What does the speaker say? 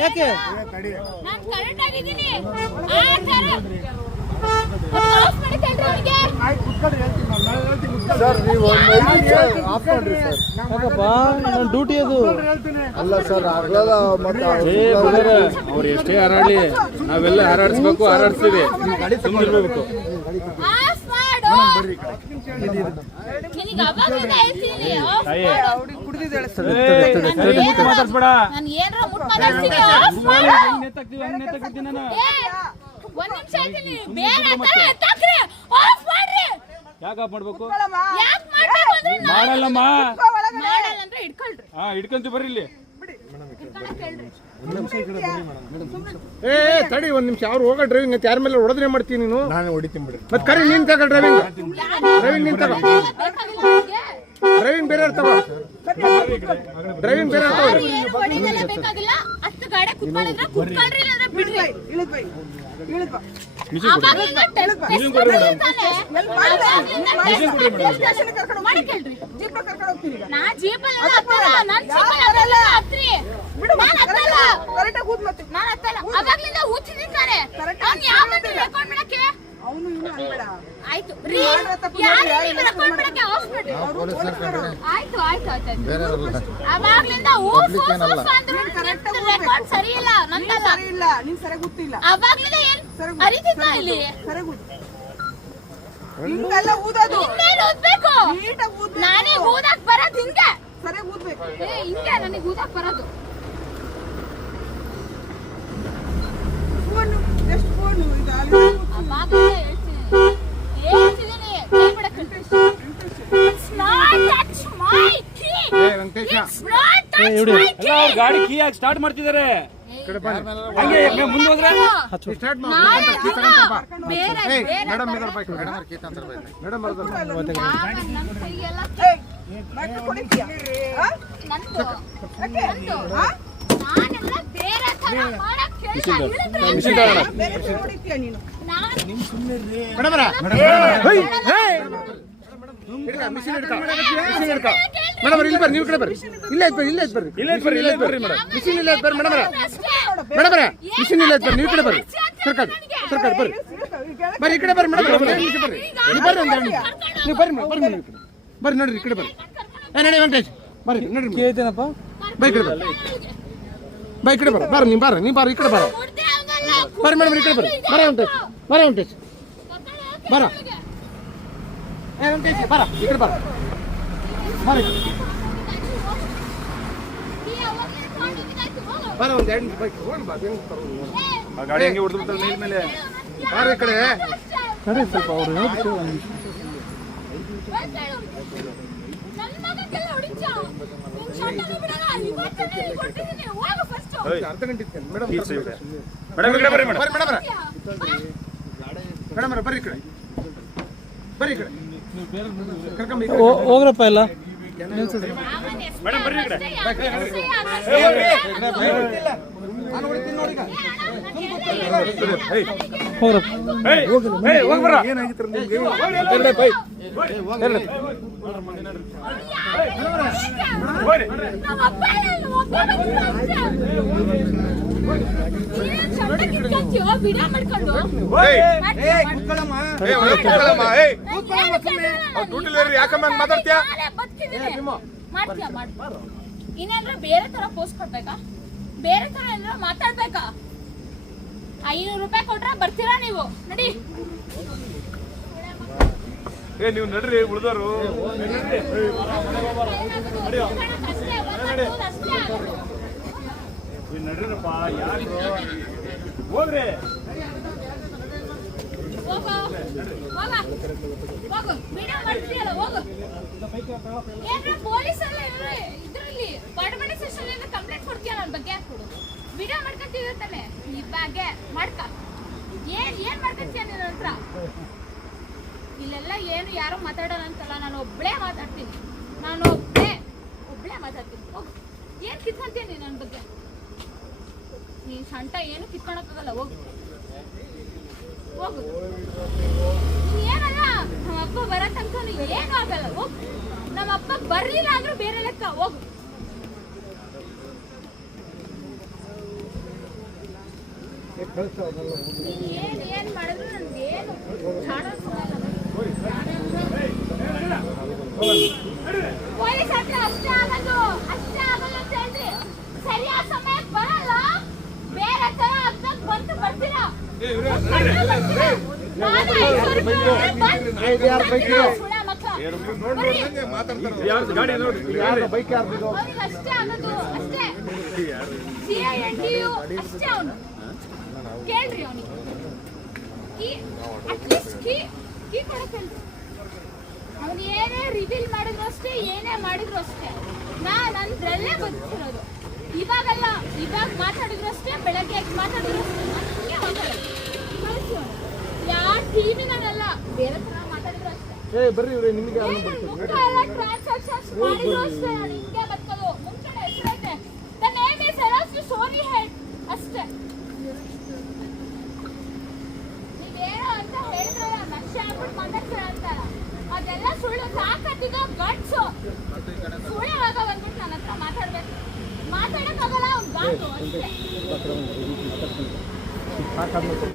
ಯಾಕೆ ಸರ್ ನೀವು ಆಫ್ ಮಾಡ್ರಿ ಸರ್. ಡ್ಯೂಟಿ ಅದು ಅಲ್ಲ ಸರ್ ಆಗ್ಲಲ್ಲ. ಮತ್ತೆ ಅವ್ರು ಎಷ್ಟೇ ಹಾರಾಡ್ಲಿ ನಾವೆಲ್ಲ ಹಾರಾಡಿಸ್ಬೇಕು, ಹಾರಾಡಿಸ್ತೀವಿ, ಸುಮ್ಮನಿರ್ಬೇಕು. ಮಾತಾಡ್ಸ್ಬೇಡ. ಯಾಕೆ ಆಫ್ ಮಾಡ್ಬೇಕು? ಮಾಡಲ್ಲಮ್ಮ. ಹಿಡ್ಕೊಂತೀವಿ ಬರ್ರಿ ಇಲ್ಲಿ. ತಡಿ ಒಂದ್ ನಿಮಿಷ. ಅವ್ರು ಹೋಗೋ ಡ್ರೈವಿಂಗ್ ಯಾರ ಮೇಲೆ ಹೊಡೆದ್ರೆ ಮಾಡ್ತೀನಿ ನೀನು? ನಾನು ಹೊಡಿತೀನಿ ಬಿಡಿ. ಮತ್ತೆ ಕರಿ ನೀನ್ ತಗೋ ಡ್ರೈವಿಂಗ್. ನೀನ್ ತಗೋ ಡ್ರೈವಿಂಗ್. ಬೇರೆ ತಗೋ ಡ್ರೈವಿಂಗ್. ಬೇರೆ ತಗೋ. ನಾನೇ ಊದಕ್ ಬರೋದು ಹಿಂಗೆ ಸರಿಯಾಗಿ ಊದ್ಬೇಕು. ಹಿಂಗೆ ನನಗೆ ಊದಕ್ ಬರೋದು. ಎಷ್ಟು ಫೋನು ಹೇಳ್ತಿದ್ದೀನಿ. ಗಾಡಿ ಕೀ ಹಾಕಿ ಸ್ಟಾರ್ಟ್ ಮಾಡ್ತಿದ್ದಾರೆ. ಹಂಗೆ ಮುಂದೆ ಹೋದ್ರೆ ಮೇಡಮ್ ಇಲ್ಲಿ ಬರ್ರಿ. ನೀವು ಕಡೆ ಬರ್ರಿ. ಇಲ್ಲೇ ಬರ್ರಿ. ಇಲ್ಲೇ ಬರ್ರಿ ಮೇಡಮ್. ಮಿಷಿನ್ ಇಲ್ಲೇ ಬರ್ರಿ ಮೇಡಮ್. ಮಿಷಿನ್ ಇಲ್ಲೇ ಬರ್ರಿ. ನೀವು ಕಡೆ ಬರ್ರಿ. ಸರ್ಕಾರ ಬರ್ರಿ. ಬರ್ರಿ ಈ ಕಡೆ ಬರ್ರಿ ಮೇಡಮ್. ಬರ್ರಿ ನೀವು ಬರ್ರಿ. ನೀವು ಬರ್ರಿ ಮೇಡಮ್. ಬರ್ರಿ ನೋಡ್ರಿ ಈ ಕಡೆ ಬರ್ರಿ. ನಡಿ ವೆಂಕಟೇಶ್ ಬರ್ರಿ. ನೋಡ್ರಿ ಕೇಳ್ತೇನಪ್ಪ. ಬೈ ಕಡೆ ಬರ್ರಿ. ಬೈ ಕಡೆ ಬರ್ರಿ. ಬರ್ರಿ ನೀವು ಬರ್ರಿ. ಈ ಕಡೆ ಬರ್ರಿ. ಬರ್ರಿ ಮೇಡಮ್ ಈ ಕಡೆ ಬರ್ರಿ. ವೆಂಕಟೇಶ್ ಬರ. ವೆಂಕಟೇಶ್ ಬರ ಈ ಕಡೆ ಬರ. ಬರ ಒಂದು 2 ನಿಮಿಷ ಬೈಕ್ ಹೋಗಿ ಬಾ. ಗಾಡಿ ಹಂಗೆ ಹೊಡೆದ್ಬಿಡ್ತಾರೆ ನೀರ್ ಮೇಲೆ. ಬಾರ ಈ ಕಡೆ. ಸರಿ ಸ್ವಲ್ಪ ಅವ್ರು ಅರ್ಧ ಗಂಟೆ ಮೇಡಮ್. ಬರ್ರಿ ಈ ಕಡೆ. ಬರ್ರಿ ಈ ಕಡೆ. ಹೋಗ್ರಪ್ಪ ಎಲ್ಲ. ಮೇಡಮ್ ಬರ್ರಿ ಈ ಕಡೆ. ಇನ್ನೇನ್ರ ಬೇರೆ ತರ ಪೋಸ್ಟ್ ಕೊಡ್ಬೇಕಾ? ಬೇರೆ ತರ ಏನಾರ ಮಾತಾಡ್ಬೇಕಾ? 500 ರೂಪಾಯಿ ಕೊಟ್ರೆ ಬರ್ತೀರಾ ನೀವು? ನಡಿ. ನೀವು ನಡ್ರಿ ಉಳಿದವರು. ನಡ್ರಿರಪ್ಪ. ಯಾರು ಹೋಗ್ರಿ. ಇದ್ರಲ್ಲಿ ಬಡಬಡಿ ಸೆಷನ್ ಕಂಪ್ಲೇಂಟ್ ಕೊಡ್ತೀಯ ನನ್ನ ಬಗ್ಗೆ? ಕೊಡು. ವಿಡಿಯೋ ಮಾಡ್ಕೊಂತೀವಿ ತಾನೆ ಈ ಬಗ್ಗೆ ಮಾಡ್ಕ. ಏನ್ ಮಾಡ್ಕೊಂತೀಯ ನಿನ್ನ ಹತ್ರ? ಇಲ್ಲೆಲ್ಲ ಏನು ಯಾರು ಮಾತಾಡೋಣ ಅಂತಲ್ಲ. ನಾನು ಒಬ್ಳೇ ಮಾತಾಡ್ತೀನಿ. ಒಬ್ಳೇ ಮಾತಾಡ್ತೀನಿ. ಹೋಗು. ಏನ್ ಕಿತ್ಕೊಂತೀಯ ನೀನು ನನ್ನ ಬಗ್ಗೆ? ನೀನ್ ಸಂಟ ಏನು ಕಿತ್ಕೊಳಕ್ಕಾಗಲ್ಲ. ಹೋಗು. ನೀನ್ ಏನಲ್ಲ ನಮ್ಮ ಅಪ್ಪ ಬರೋ ತನಕ ಏನು ಆಗಲ್ಲ. ಹೋಗು. ನಮ್ಮ ಅಪ್ಪ ಬರ್ಲಿಲ್ಲ ಅಂದ್ರೂ ಬೇರೆ ಲೆಕ್ಕ. ಹೋಗು. ಏನ್ ಮಾಡಿದ್ರು ನನ್ಗೆ ಏನು ಪೊಲೀಸ್ ಹತ್ರ ಅಷ್ಟೇ ಆಗೋದು ಅಂತ ಹೇಳ್ರಿ. ಸರಿಯಾದ ಸಮಯಕ್ಕೆ ಬರಲ್ಲ, ಬೇರೆ ತರ ಅರ್ಧಕ್ಕೆ ಬಂತು ಬರ್ತೀರಾ. ಅಷ್ಟೇ ಆಗೋದು ಅಷ್ಟೇ. CINTU ಅಷ್ಟೇ ಅವನು. ಕೇಳ್ರಿ ಅವನಿಗೆ ಅಟ್ಲೀಸ್ಟ್ ಕೀ ಕೊಡಕ್ ಹೇಳ್ರಿ. ಅವನು ಏನೇ ರಿವೀಲ್ ಮಾಡಿದ್ರು ಅಷ್ಟೇ, ಏನೇ ಮಾಡಿದ್ರು ಅಷ್ಟೇ. ನಂದ್ರಲ್ಲೇ ಬದುಕಿರೋದು. ಇವಾಗಲ್ಲ, ಇವಾಗ ಮಾತಾಡಿದ್ರು ಅಷ್ಟೇ, ಬೆಳಗ್ಗೆ ಮಾತಾಡಿದ್ರು ಅಷ್ಟೇ. ಯಾವ ಟಿವಿನಲ್ಲ, ಬೇರೆ ತರ ಮಾತಾಡಿದ್ರು ಅಷ್ಟೇ. ಬರ್ರಿ ಇವ್ರೆ ನಿಮಗೆ ಮುಖ ಎಲ್ಲ ಟ್ರಾನ್ಸಾಕ್ಷನ್ಸ್ ಮಾಡಿದ್ರು ಅಷ್ಟೇ. ನಾನು ಹಿಂಗೆ ಬದುಕೋದು. ಮುಂಚೆ ಹೆಸರೈತೆ ದ ನೇಮ್ ಇಸ್ ಎಲಾಸ್ಟು ಸೋನಿ ಹೆಡ್ ಅಷ್ಟೇ. ನೀವೇನೋ ಅಂತ ಹೇಳಿದ್ರಲ್ಲ, ನಕ್ಷೆ ಆಗ್ಬಿಟ್ಟು ಮಾತಾಡ್ತೀರ ಅಂತಾರ, ಅದೆಲ್ಲ ಸುಳ್ಳು. ತಾಕತ್ತಿಗೋ ಗಟ್ಸು ಸುಳ್ಳುವಾಗ ಬಂದ್ಬಿಟ್ಟು ನನ್ನ ಹತ್ರ ಮಾತಾಡಕ್ಕಾಗಲ್ಲ. ಅವ್ನು ಗಾಟು ಅಷ್ಟೇ.